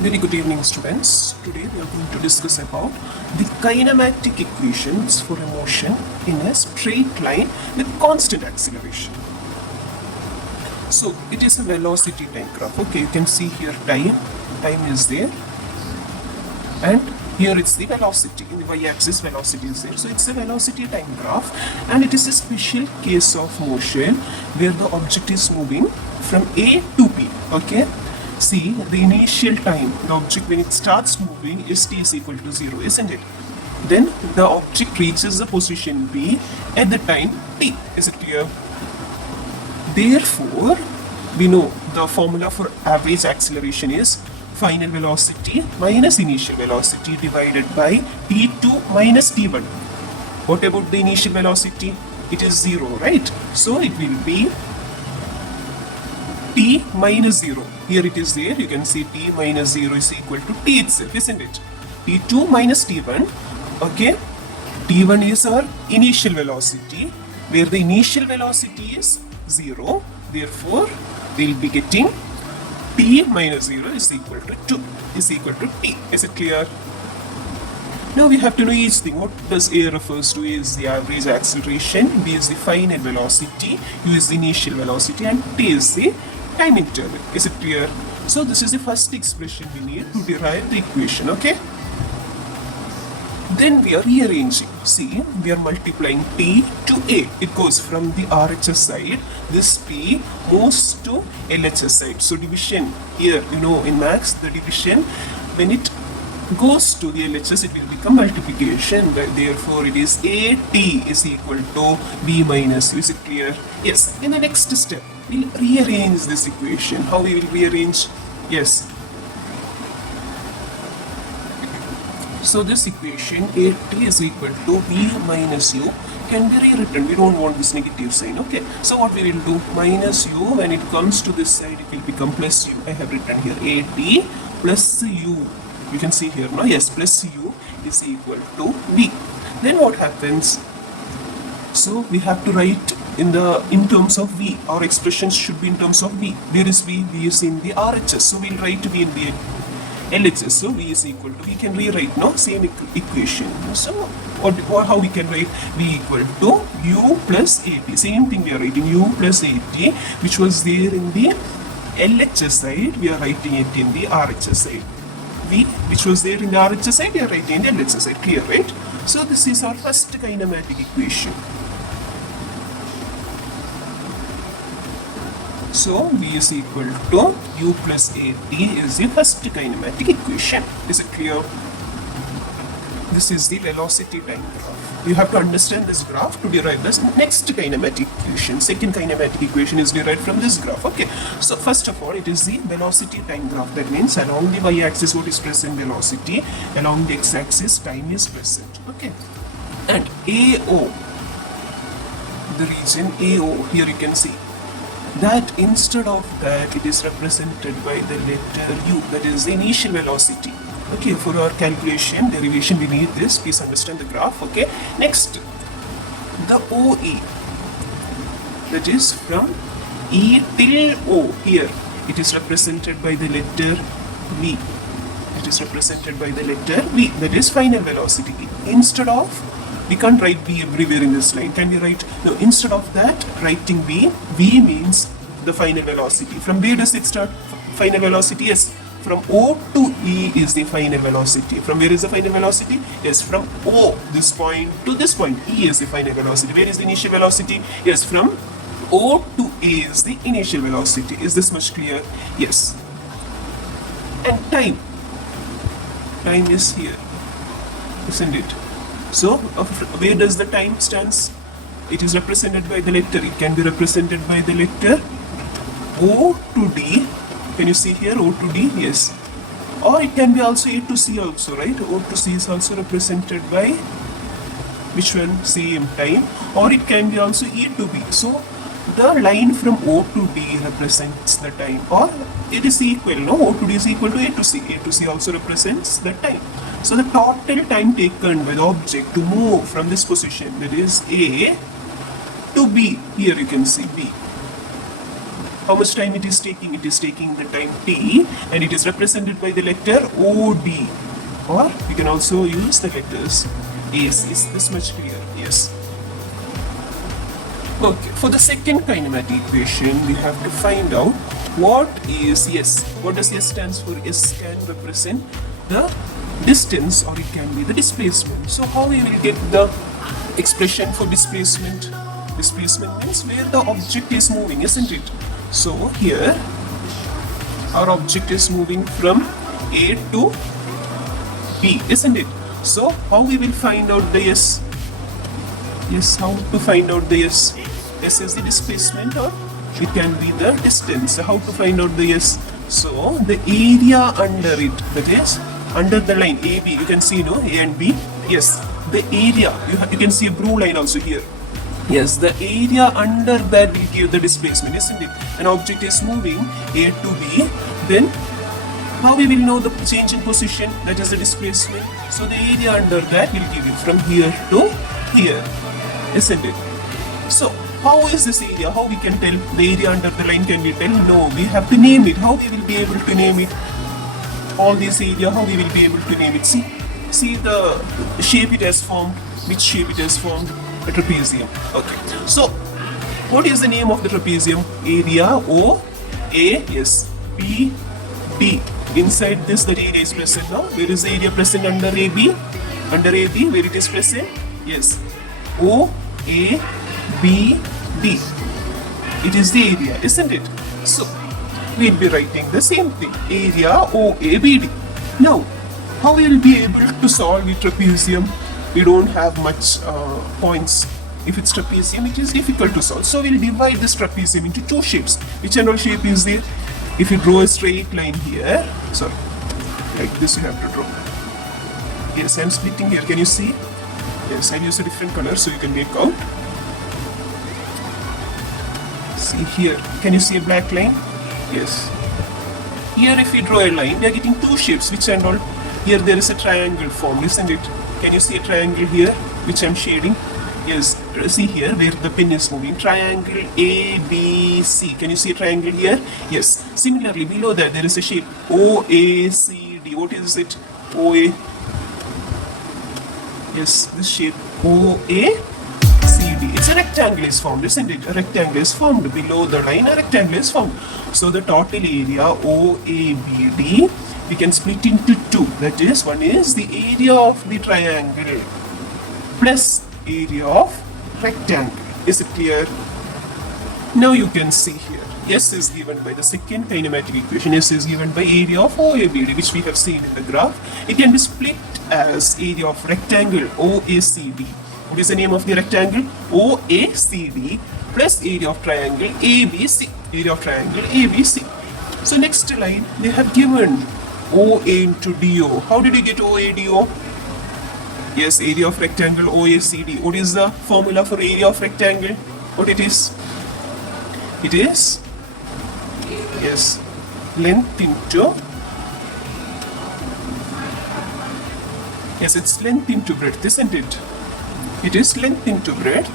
Very good evening, students. Today we are going to discuss about the kinematic equations for a motion in a straight line with constant acceleration. So it is a velocity time graph. Okay, you can see here time is there, and here it's the velocity. In the y-axis, velocity is there. So it's a velocity time graph, and it is a special case of motion where the object is moving from A to B. Okay. See, the initial time, the object when it starts moving is t is equal to 0, isn't it? Then the object reaches the position B at the time t. Is it clear? Therefore, we know the formula for average acceleration is final velocity minus initial velocity divided by t2 minus t1. What about the initial velocity? It is 0, right? So it will be t minus 0. Here it is there, you can see t minus 0 is equal to t itself, isn't it? t2 minus t1, okay? t1 is our initial velocity, where the initial velocity is 0. Therefore, we'll be getting t minus 0 is equal to 2, is equal to t. Is it clear? Now we have to know each thing. What does A refers to? A is the average acceleration, B is the final velocity, U is the initial velocity, and T is the time interval. Is it clear? So this is the first expression we need to derive the equation, okay? Then we are rearranging. See, we are multiplying T to A. It goes from the RHS side. This P moves to LHS side. So division here, in maths, the division, when it goes to the LHS, it will become multiplication. Therefore, it is AT is equal to B minus U. Is it clear? Yes. In the next step, we'll rearrange this equation. How we will rearrange? Yes. So this equation AT is equal to B minus U can be rewritten. We don't want this negative sign. Okay. So what we will do? Minus U, when it comes to this side, it will become plus U. I have written here AT plus U. You can see here now. Yes, plus U is equal to V. Then what happens? So we have to write in terms of V. Our expressions should be in terms of V. There is V. V is in the RHS. So we'll write V in the LHS. So V is equal to, we can rewrite now same equation. So how we can write V equal to U plus AT. Same thing we are writing U plus AT, which was there in the LHS side. We are writing it in the RHS side. V, which was there in the RHS side, we are writing in the LHS side. Clear, right? So this is our first kinematic equation. So V is equal to U plus AT is the first kinematic equation. Is it clear? This is the velocity time graph. You have to understand this graph to derive this next kinematic equation. Second kinematic equation is derived from this graph. Okay. So first of all, it is the velocity time graph. That means along the y-axis what is present velocity, along the x-axis time is present. Okay. And AO, the region AO, here you can see that instead of that it is represented by the letter U, that is the initial velocity. Okay, for our calculation, derivation, we need this. Please understand the graph. Okay, next, the OE, that is from E till O. Here, it is represented by the letter V. It is represented by the letter V, that is final velocity. Instead of, we can't write V everywhere in this line. Can we write? No, instead of that, writing V, V means the final velocity. From where does it start? Final velocity? Yes. From O to E is the final velocity. From where is the final velocity? Yes, from O, this point, to this point. E is the final velocity. Where is the initial velocity? Yes, from O to A is the initial velocity. Is this much clear? Yes. And time. Time is here, isn't it? So, where does the time stands? It is represented by the letter. It can be represented by the letter O to D. Can you see here O to D? Yes. Or it can be also A to C also, right? O to C is also represented by which one? Same time. Or it can be also E to B. So the line from O to D represents the time. Or it is equal, no? O to D is equal to A to C. A to C also represents the time. So the total time taken by the object to move from this position, that is A to B. Here you can see B. How much time it is taking? It is taking the time t, and it is represented by the letter OD, or we can also use the letters AC. Is this much clear? Yes. Okay, for the second kinematic equation, we have to find out what is S. What does S stands for? S can represent the distance, or it can be the displacement. So how we will get the expression for displacement? Displacement means where the object is moving, isn't it? So here our object is moving from A to B, isn't it? So how we will find out the S? Yes, how to find out the S? S is the displacement, or it can be the distance. So how to find out the S? So the area under it, that is under the line AB, you can see, no, A and B. Yes, the area, you can see a blue line also here. Yes, the area under that will give the displacement, isn't it? An object is moving A to B, then how we will know the change in position, that is the displacement. So the area under that will give it from here to here, isn't it? So how is this area? How we can tell the area under the line? Can we tell? No, we have to name it. How we will be able to name it? All this area, how we will be able to name it? See the shape it has formed. Which shape it has formed? A trapezium. Okay. So what is the name of the trapezium? Area O A S P D. Inside this, the area is present now. Where is the area present under AB? Under AB, where it is present? Yes. O A B D. It is the area, isn't it? So we'll be writing the same thing. Area OABD. Now, how we will be able to solve the trapezium? We don't have much points. If it's trapezium, it is difficult to solve. So we'll divide this trapezium into two shapes. Which and all shape is there? If you draw a straight line here, sorry, like this you have to draw. Yes, I'm splitting here. Can you see? Yes, I'll use a different color so you can make out. See here. Can you see a black line? Yes. Here if we draw a line, we are getting two shapes. Which and all? Here there is a triangle formed, isn't it? Can you see a triangle here, which I'm shading? Yes, see here where the pen is moving. Triangle ABC. Can you see a triangle here? Yes. Similarly, below that there is a shape OACD. What is it? OA. Yes, this shape OACD. It's a rectangle is formed, isn't it? A rectangle is formed. Below the line, a rectangle is formed. So the total area OABD, we can split into two. That is, one is the area of the triangle plus area of rectangle. Is it clear? Now you can see here. S is given by the second kinematic equation. S is given by area of OABD, which we have seen in the graph. It can be split as area of rectangle OACD. What is the name of the rectangle? OACD plus area of triangle ABC. Area of triangle ABC. So next line, they have given OA into DO. How did you get OA DO? Yes, area of rectangle OACD. What is the formula for area of rectangle? What it is? It is, yes, length into, yes, it's length into breadth, isn't it? It is length into breadth.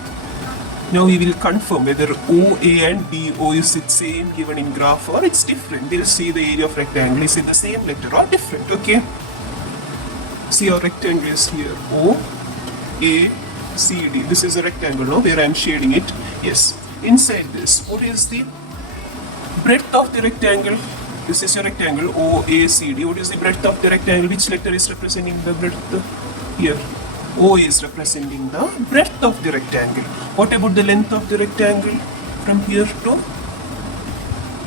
Now we will confirm whether OA and DO is it same given in graph or it's different. We'll see the area of rectangle is it the same letter or different. Okay. See our rectangle is here. OACD. This is a rectangle now where I am shading it. Yes. Inside this, what is the breadth of the rectangle? This is your rectangle OACD. What is the breadth of the rectangle? Which letter is representing the breadth? Here. O is representing the breadth of the rectangle. What about the length of the rectangle? From here to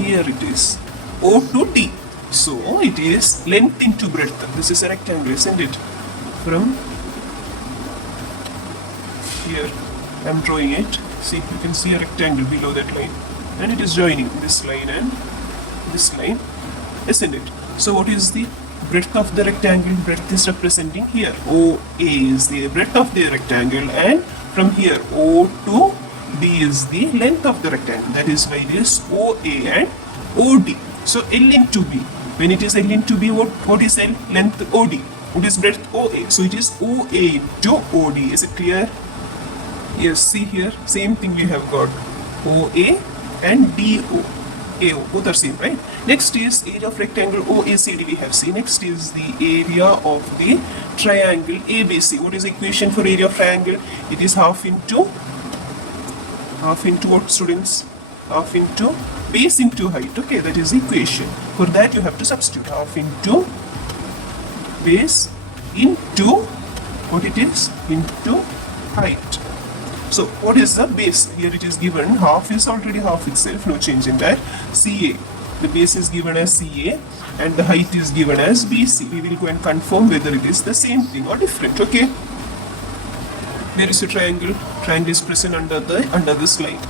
here it is O to D. So it is length into breadth. This is a rectangle, isn't it? From here, I am drawing it. See, you can see a rectangle below that line, and it is joining this line and this line, isn't it? So what is the breadth of the rectangle? Breadth is representing here. OA is the breadth of the rectangle, and from here O to D is the length of the rectangle. That is why it is OA and OD. So L into B. When it is L into B, what is L? Length OD. What is breadth OA? So it is OA to OD. Is it clear? Yes, see here, same thing we have got OA and DO. AO, both are same, right? Next is area of rectangle OACD we have seen. Next is the area of the triangle ABC. What is the equation for area of triangle? It is half into what, students? Half into base into height. Okay, that is the equation. For that you have to substitute half into base into what it is? Into height. So what is the base? Here it is given half is already half itself, no change in that. CA, the base is given as CA and the height is given as BC. We will go and confirm whether it is the same thing or different. Okay. Where is the triangle? Triangle is present under this line.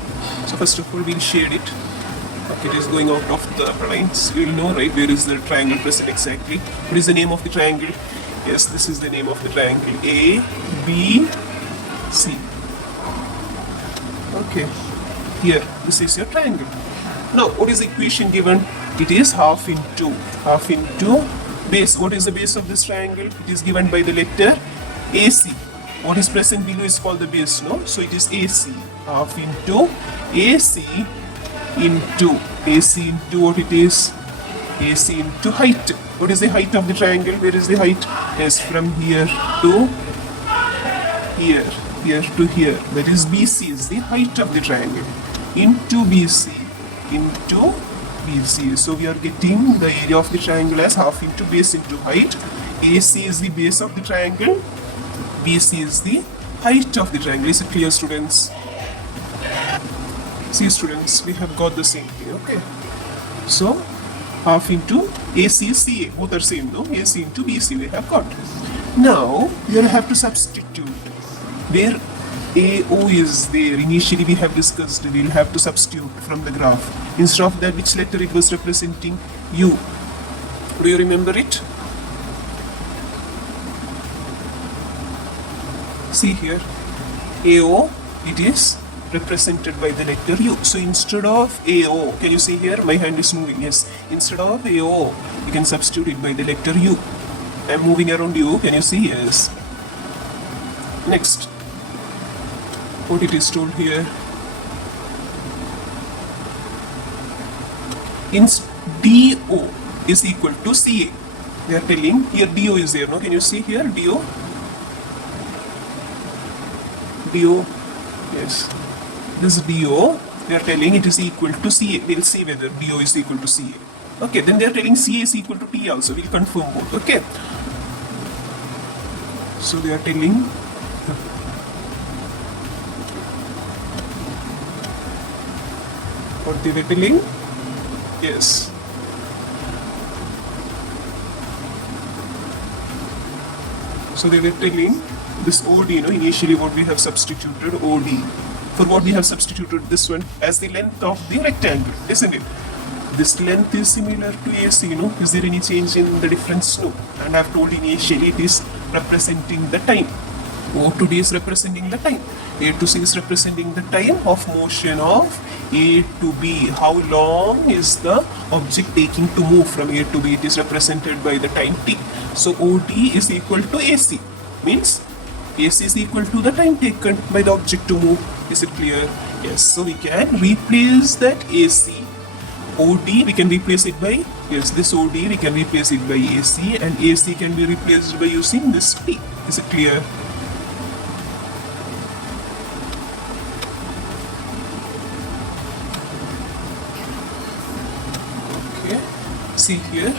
So first of all we'll shade it. Okay, it is going out of the lines. You will know, right, where is the triangle present exactly. What is the name of the triangle? Yes, this is the name of the triangle. A, B, C. Okay, here, this is your triangle. Now, what is the equation given? It is half into base. What is the base of this triangle? It is given by the letter AC. What is present below is called the base, no? So it is AC. Half into AC into what it is? AC into height. What is the height of the triangle? Where is the height? Yes, from here to here. Here to here, that is BC is the height of the triangle, into BC. So we are getting the area of the triangle as half into base into height. AC is the base of the triangle, BC is the height of the triangle. Is it clear, students? See, students, we have got the same thing. Okay, so half into AC is CA, both are same, no? AC into BC we have got. Now we have to substitute. Where AO is there, initially we have discussed, we will have to substitute from the graph. Instead of that, which letter it was representing? U. Do you remember it? See here, AO, it is represented by the letter U. So instead of AO, can you see here, my hand is moving, yes. Instead of AO, you can substitute it by the letter U. I am moving around U, can you see? Yes. Next. What it is told here, DO is equal to CA. They are telling here DO is there, no? Can you see here DO? Yes, this DO, they are telling it is equal to CA. We'll see whether DO is equal to CA. Okay, then they are telling CA is equal to T also. We'll confirm both. Okay, so they are telling what they were telling? Yes. So they were telling this OD, initially what we have substituted OD. For what we have substituted this one as the length of the rectangle, isn't it? This length is similar to AC, Is there any change in the difference? No. And I have told initially it is representing the time. O to D is representing the time. A to C is representing the time of motion of A to B. How long is the object taking to move from A to B? It is represented by the time T. So OT is equal to AC. Means AC is equal to the time taken by the object to move. Is it clear? Yes. So we can replace that AC. OD we can replace it by, yes, this OD we can replace it by AC, and AC can be replaced by using this T. Is it clear? See here,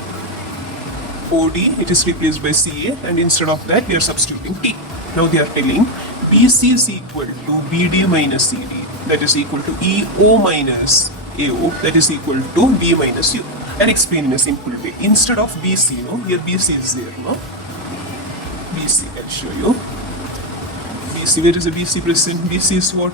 OD, it is replaced by CA, and instead of that we are substituting T. Now they are telling BC is equal to BD minus CD, that is equal to EO minus AO, that is equal to B minus U. And explain in a simple way. Instead of BC, here BC is there, BC, I'll show you. BC, where is the BC present? BC is what?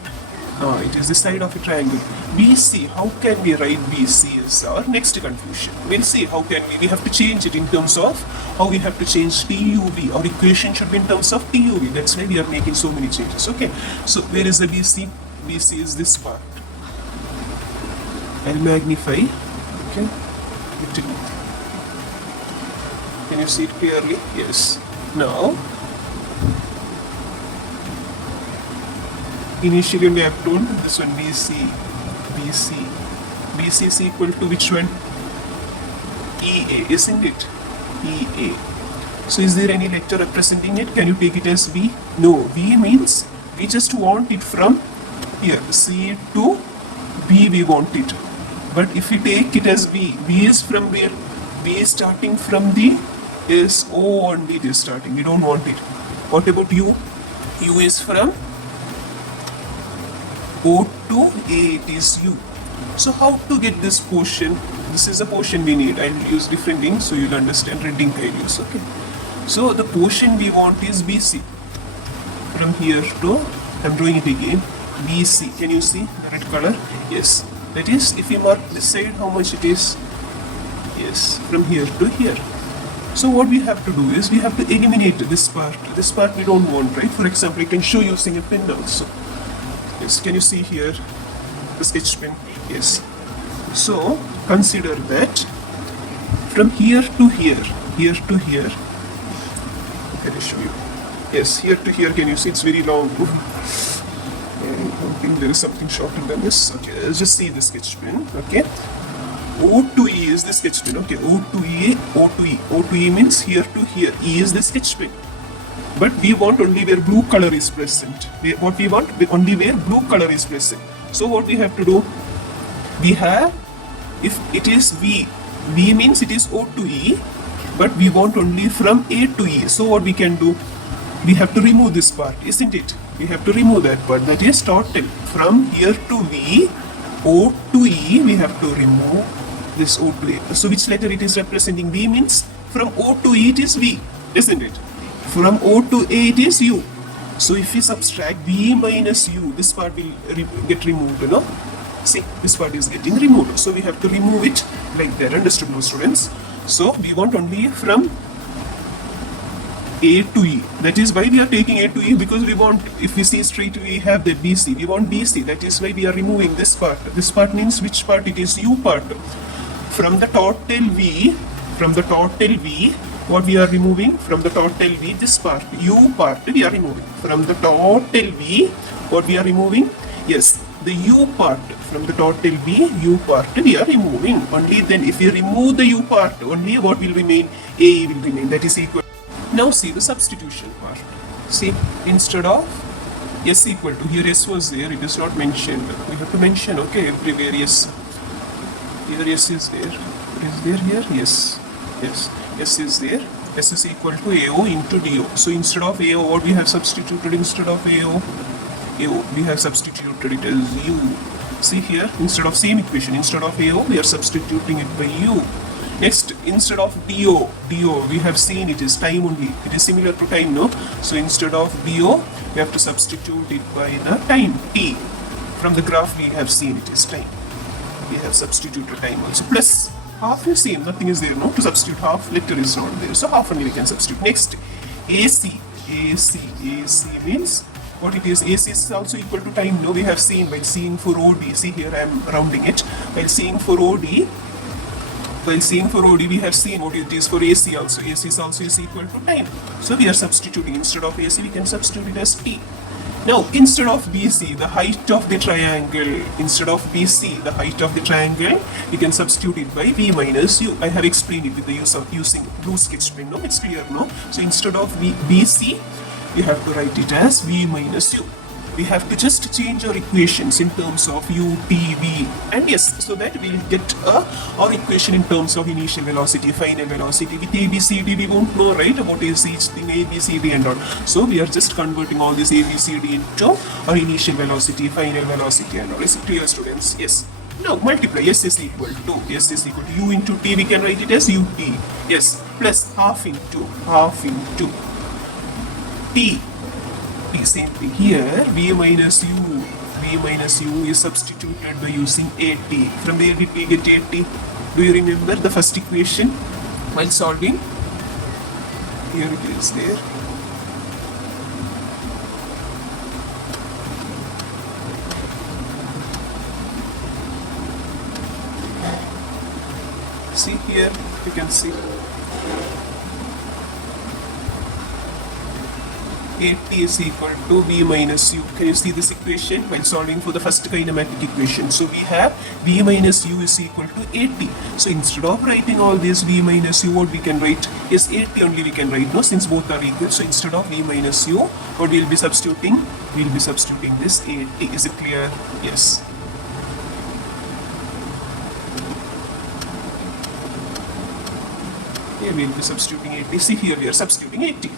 It is the side of a triangle. BC, how can we write BC is our next confusion. We'll see how can we have to change it in terms of how we have to change TUV. Our equation should be in terms of TUV. That's why we are making so many changes. Okay, so where is the BC? BC is this part. I'll magnify. Okay, little. Can you see it clearly? Yes. Now, initially we have told this one BC, BC is equal to which one? EA, isn't it? EA. So is there any letter representing it? Can you take it as V? No, V means we just want it from here, C to B we want it. But if we take it as V, V is from where? V is starting from the is O only it is starting. We don't want it. What about U? U is from O to A, it is U. So how to get this portion? This is a portion we need. I'll use different things so you'll understand. Red ink I'll use. Okay. So the portion we want is BC. From here to, I'm drawing it again. BC. Can you see the red color? Yes. That is, if you mark this side, how much it is? Yes. From here to here. So what we have to do is we have to eliminate this part. This part we don't want, right? For example, I can show you using a pen also. Yes. Can you see here the sketch pen? Yes. So consider that from here to here, here to here. Can I show you? Yes, here to here. Can you see? It's very long. I think there is something shorter than this. Okay, let's just see the sketch pen. Okay. O to E is the sketch pen. Okay, O to E, O to E. O to E means here to here. E is the sketch pen. But we want only where blue color is present. What we want? Only where blue color is present. So what we have to do? We have, if it is V, V means it is O to E, but we want only from A to E. So what we can do? We have to remove this part, isn't it? We have to remove that part. That is total. From here to V, O to E, we have to remove this O to A. So which letter it is representing? V means from O to E it is V, isn't it? From O to A it is U. So if we subtract V minus U, this part will get removed, you know? See, this part is getting removed. So we have to remove it like that. Understood, no students? So we want only from A to E. That is why we are taking A to E, because we want, if we see straight we have the BC. We want BC. That is why we are removing this part. This part means which part? It is U part. From the total V, what we are removing? From the total V, this part, U part we are removing. From the total V, what we are removing? Yes, the U part. From the total V, U part we are removing. Only then if we remove the U part, only what will remain? A will remain. That is equal. Now see the substitution part. See, instead of S equal to, here S was there, it is not mentioned. We have to mention, okay, everywhere yes. Here S is there. Is there here? Yes. Yes. S is there. S is equal to AO into DO. So instead of AO, what we have substituted instead of AO? AO, we have substituted it as U. See here, instead of same equation, instead of AO, we are substituting it by U. Next, instead of DO, we have seen it is time only. It is similar to time, no? So instead of DO, we have to substitute it by the time, T. From the graph, we have seen it is time. We have substituted time also. Plus, half is same, nothing is there, no? To substitute half, letter is not there. So half only we can substitute. Next, AC means what it is. AC is also equal to time, no? We have seen by seeing for OD. See here, I am rounding it. While seeing for OD, we have seen what it is for AC also. AC is also is equal to time. So we are substituting, instead of AC, we can substitute it as T. Now, instead of BC, the height of the triangle, we can substitute it by V minus U. I have explained it with the use of using blue sketch pen. No, it's clear, no? So instead of BC, we have to write it as V minus U. We have to just change our equations in terms of U, T, V, and yes, so that we'll get our equation in terms of initial velocity, final velocity. With A, B, C, D, we won't know, right, about each thing, A, B, C, D, and all. So we are just converting all this A, B, C, D into our initial velocity, final velocity, and all. Is it clear, students? Yes. Now multiply. S is equal to U into T. We can write it as UT. Yes. Plus half into T. Same thing here. V minus U is substituted by using AT. From where did we get AT? Do you remember the first equation while solving? Here it is there. See here, you can see. 80 is equal to v minus u. Can you see this equation while solving for the first kinematic equation? So we have v minus u is equal to 80. So instead of writing all this v minus u, what we can write is 80 only we can write, no, since both are equal. So instead of v minus u, what we'll be substituting? We'll be substituting this 80. Is it clear? Yes. Here we'll be substituting 80. See, here we are substituting 80.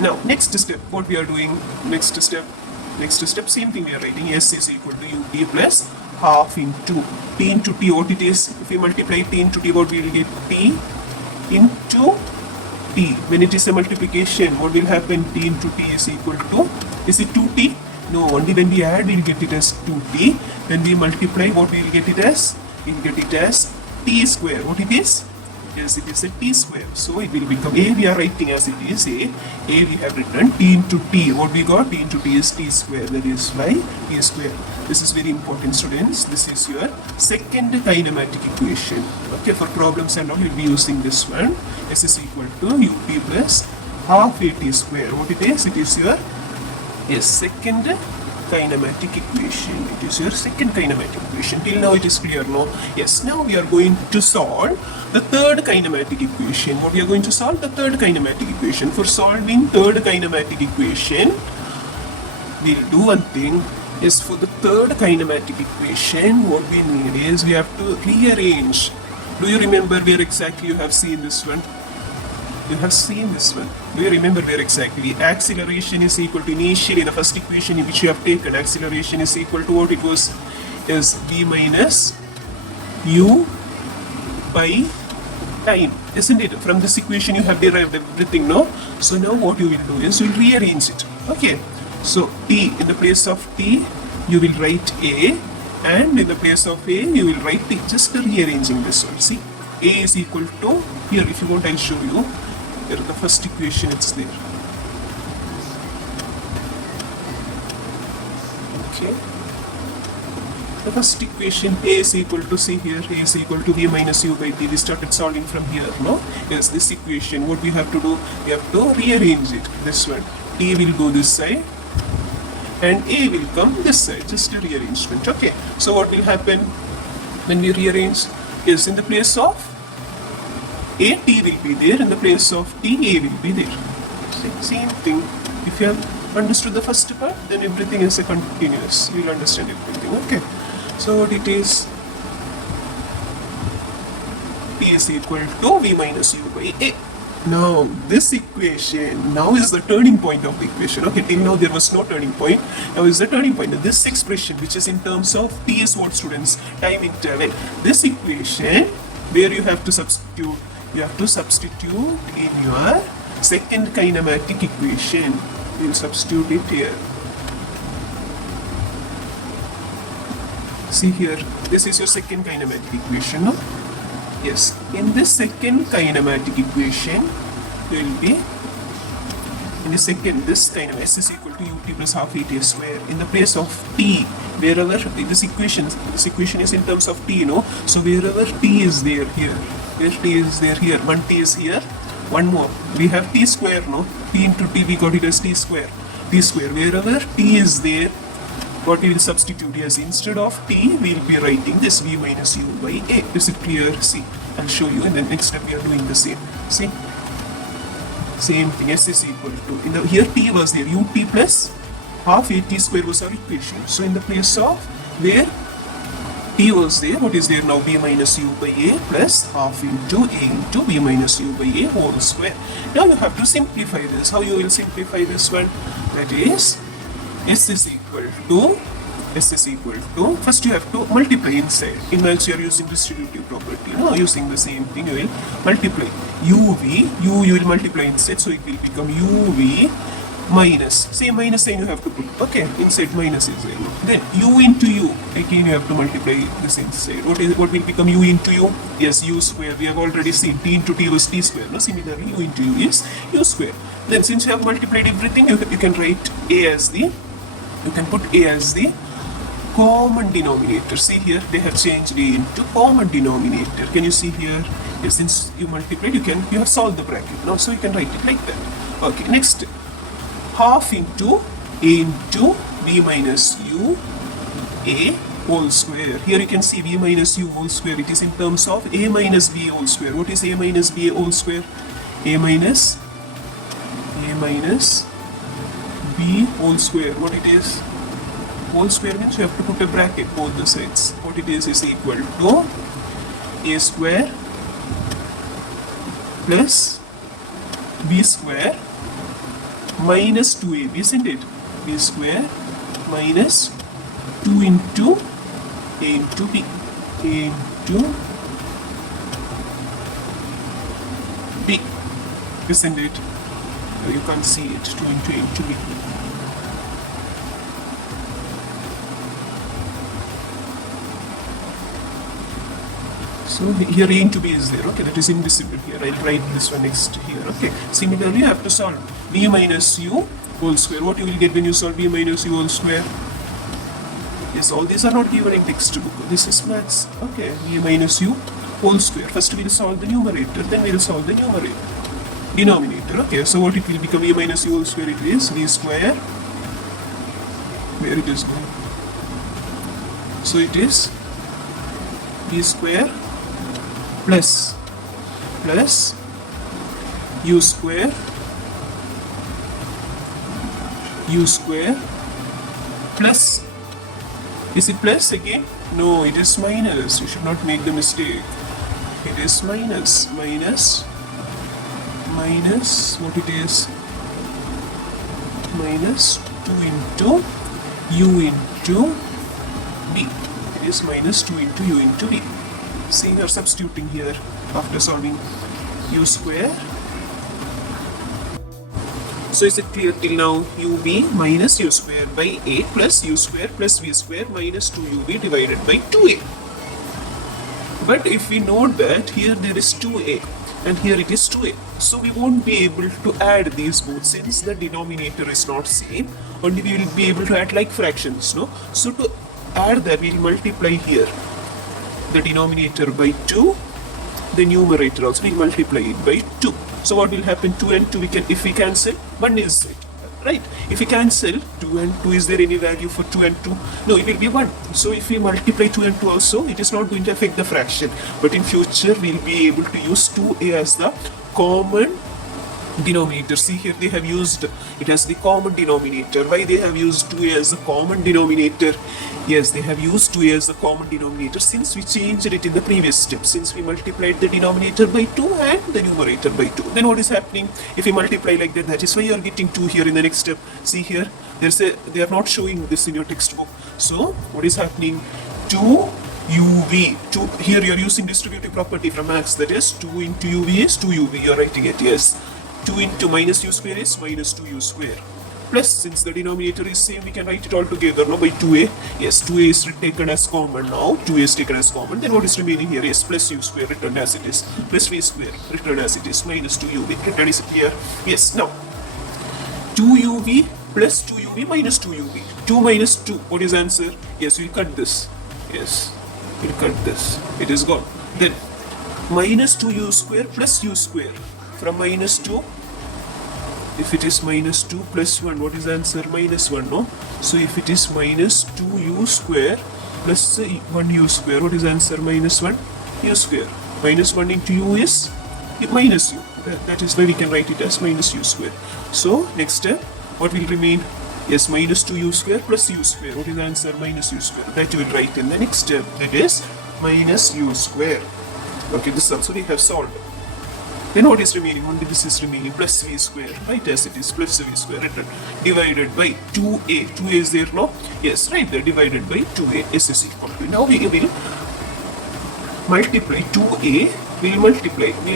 Now, next step, what we are doing? Next step, same thing we are writing. S is equal to ut plus half into t into t. What it is? If we multiply t into t, what we will get? T into t. When it is a multiplication, what will happen? T into t is equal to, is it 2t? No, only when we add, we will get it as 2t. When we multiply, what we will get it as? We will get it as t square. What it is? Yes, it is a t square. So it will become a, we are writing as it is a we have written t into t. What we got? T into t is t square. That is why t square. This is very important, students. This is your second kinematic equation. Okay, for problems and all, you will be using this one. S is equal to ut plus half a t square. What it is? It is your second kinematic equation. It is your second kinematic equation. Till now it is clear, no? Yes, now we are going to solve the third kinematic equation. What we are going to solve? The third kinematic equation. For solving third kinematic equation, we'll do one thing. Is for the third kinematic equation, what we need is we have to rearrange. Do you remember where exactly you have seen this one? You have seen this one. Do you remember where exactly? Acceleration is equal to, initially the first equation in which you have taken, acceleration is equal to what it was? Is v minus u by time, isn't it? From this equation you have derived everything, no? So now what you will do is you will rearrange it. Okay. So t, in the place of t, you will write a, and in the place of a, you will write t. Just rearranging this one. See, a is equal to, here if you want I'll show you. Here the first equation, it's there. Okay. The first equation, a is equal to, see here, a is equal to v minus u by t. We started solving from here, no? Yes, this equation, what we have to do? We have to rearrange it. This one, t will go this side, and a will come this side. Just a rearrangement. Okay. So what will happen when we rearrange? Is in the place of a, t will be there. In the place of t, a will be there. Same thing. If you have understood the first part, then everything is a continuous. You will understand everything. Okay. So what it is? T is equal to v minus u by a. Now this equation now is the turning point of the equation. Okay, till now there was no turning point. Now is the turning point. This expression, which is in terms of t, is what, students? Time interval. This equation where you have to substitute. You have to substitute in your second kinematic equation. You will substitute it here. See here, this is your second kinematic equation, no? Yes, in this second kinematic equation, there will be, in the second, this kinematic, S is equal to ut plus half a t square. In the place of t, wherever this equation is in terms of t, no? So wherever t is there, here, where t is there, here, one t is here, one more. We have t square, no? T into t, we got it as t square. T square, wherever t is there, what we will substitute as instead of t, we will be writing this v minus u by a. Is it clear? See, I'll show you, and then next step we are doing the same. See, same thing. S is equal to, here t was there, ut plus half a t square was our equation. So in the place of where t was there, what is there now? V minus u by a plus half into a into v minus u by a whole square. Now you have to simplify this. How you will simplify this one? That is, S is equal to, first you have to multiply inside. In maths you are using distributive property, no? Using the same thing, you will multiply you will multiply inside, so it will become uv minus, same minus sign you have to put, okay, inside minus is there. Then u into u, again you have to multiply this inside. What will become u into u? Yes, u square. We have already seen t into t was t square, no? Similarly u into u is u square. Then since you have multiplied everything, you can write a as the, you can put a as the common denominator. See here, they have changed a into common denominator. Can you see here? Yes, since you multiplied, you have solved the bracket now, so you can write it like that. Okay, next. half into a into b minus u a whole square. Here you can see b minus u whole square. It is in terms of a minus b whole square. What is a minus b whole square? A minus b whole square. What it is? Whole square means you have to put a bracket both the sides. What it is equal to a square plus b square minus 2ab, isn't it? B square minus 2 into a into b. A into b, isn't it? You can't see it. 2 into a into b. So here a into b is there, okay, that is invisible here. I'll write this one next here, okay. Similarly, you have to solve b minus u whole square. What you will get when you solve b minus u whole square? Yes, all these are not given in textbook. This is maths, okay. B minus u whole square. First we'll solve the numerator, then we'll solve the denominator, okay. So what it will become? A minus u whole square, it is b square. Where it is going? So it is b square plus u square plus, is it plus again? No, it is minus. You should not make the mistake. It is minus what it is? Minus 2 into u into b. It is minus 2 into u into b. See, you are substituting here after solving u square. So is it clear till now? ub minus u square by a plus u square plus v square minus 2ub divided by 2a. But if we note that here there is 2a and here it is 2a, so we won't be able to add these both since the denominator is not same. Only we will be able to add like fractions, no? So to add that, we will multiply here the denominator by 2, the numerator also we multiply it by 2. So what will happen? 2 and 2, if we cancel, 1 is it, right? If we cancel 2 and 2, is there any value for 2 and 2? No, it will be 1. So if we multiply 2 and 2 also, it is not going to affect the fraction. But in future, we will be able to use 2a as the common denominator. See here they have used it as the common denominator. Why they have used 2a as the common denominator? Yes, they have used 2a as the common denominator since we changed it in the previous step. Since we multiplied the denominator by 2 and the numerator by 2. Then what is happening? If we multiply like that, that is why you are getting 2 here in the next step. See here, they are not showing this in your textbook. So what is happening? 2 uv. 2, here you are using distributive property from maths, that is 2 into uv is 2 uv. You are writing it, yes. 2 into minus u square is minus 2u square. Plus, since the denominator is same, we can write it all together, no, by 2a. Yes, 2a is taken as common now. 2a is taken as common. Then what is remaining here is plus u square written as it is. Plus v square written as it is. Minus 2uv written is here. Yes, now 2uv plus 2uv minus 2uv. 2 minus 2. What is answer? Yes, we'll cut this. Yes, we'll cut this. It is gone. Then minus 2u square plus u square. From minus 2, if it is minus 2 plus 1, what is the answer? Minus 1, no? So if it is minus 2u square plus 1u square, what is the answer? Minus 1 u square. Minus 1 into u is minus u. That is why we can write it as minus u square. So next step, what will remain? Yes, minus 2u square plus u square. What is the answer? Minus u square. That you will write in the next step. That is minus u square. Okay, this also we have solved. Then what is remaining? Only this is remaining, plus v square, right, as it is, plus v square written, divided by 2a. 2a is there, no? Yes, right there, divided by 2a is equal to. Now we will multiply 2a, we'll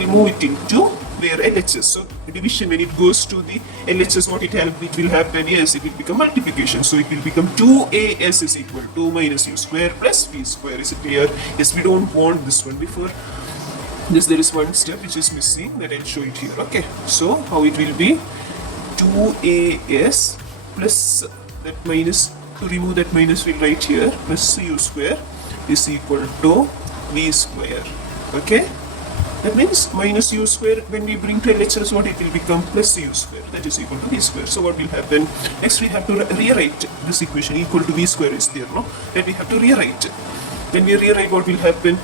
move it into where LHS. So division, when it goes to the LHS, what it will happen? Yes, it will become multiplication. So it will become 2as is equal to minus u square plus v square. Is it clear? Yes, we don't want this one before. This, there is one step which is missing, that I'll show it here. Okay, so how it will be? 2as plus that minus, to remove that minus we'll write here, plus u square is equal to v square. Okay, That means minus u square, when we bring to LHS, what it will become? Plus u square, that is equal to v square. So what will happen? Next we have to rewrite this equation. Equal to v square is there, no? Then we have to rewrite. When we rewrite, what will happen?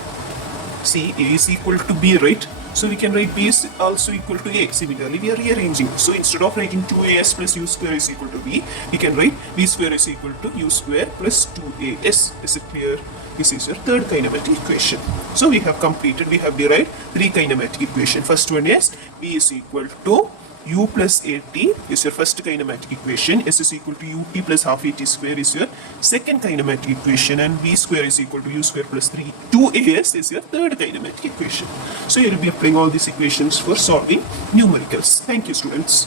See, a is equal to b, right? So we can write b is also equal to a. Similarly, we are rearranging. So instead of writing 2as plus u square is equal to b, we can write b square is equal to u square plus 2as. Is it clear? This is your third kinematic equation. So we have completed, we have derived three kinematic equation. First one is b is equal to u plus at is your first kinematic equation. S is equal to ut plus half at square is your second kinematic equation, and v square is equal to u square plus 2as is your third kinematic equation. So you will be applying all these equations for solving numericals. Thank you, students.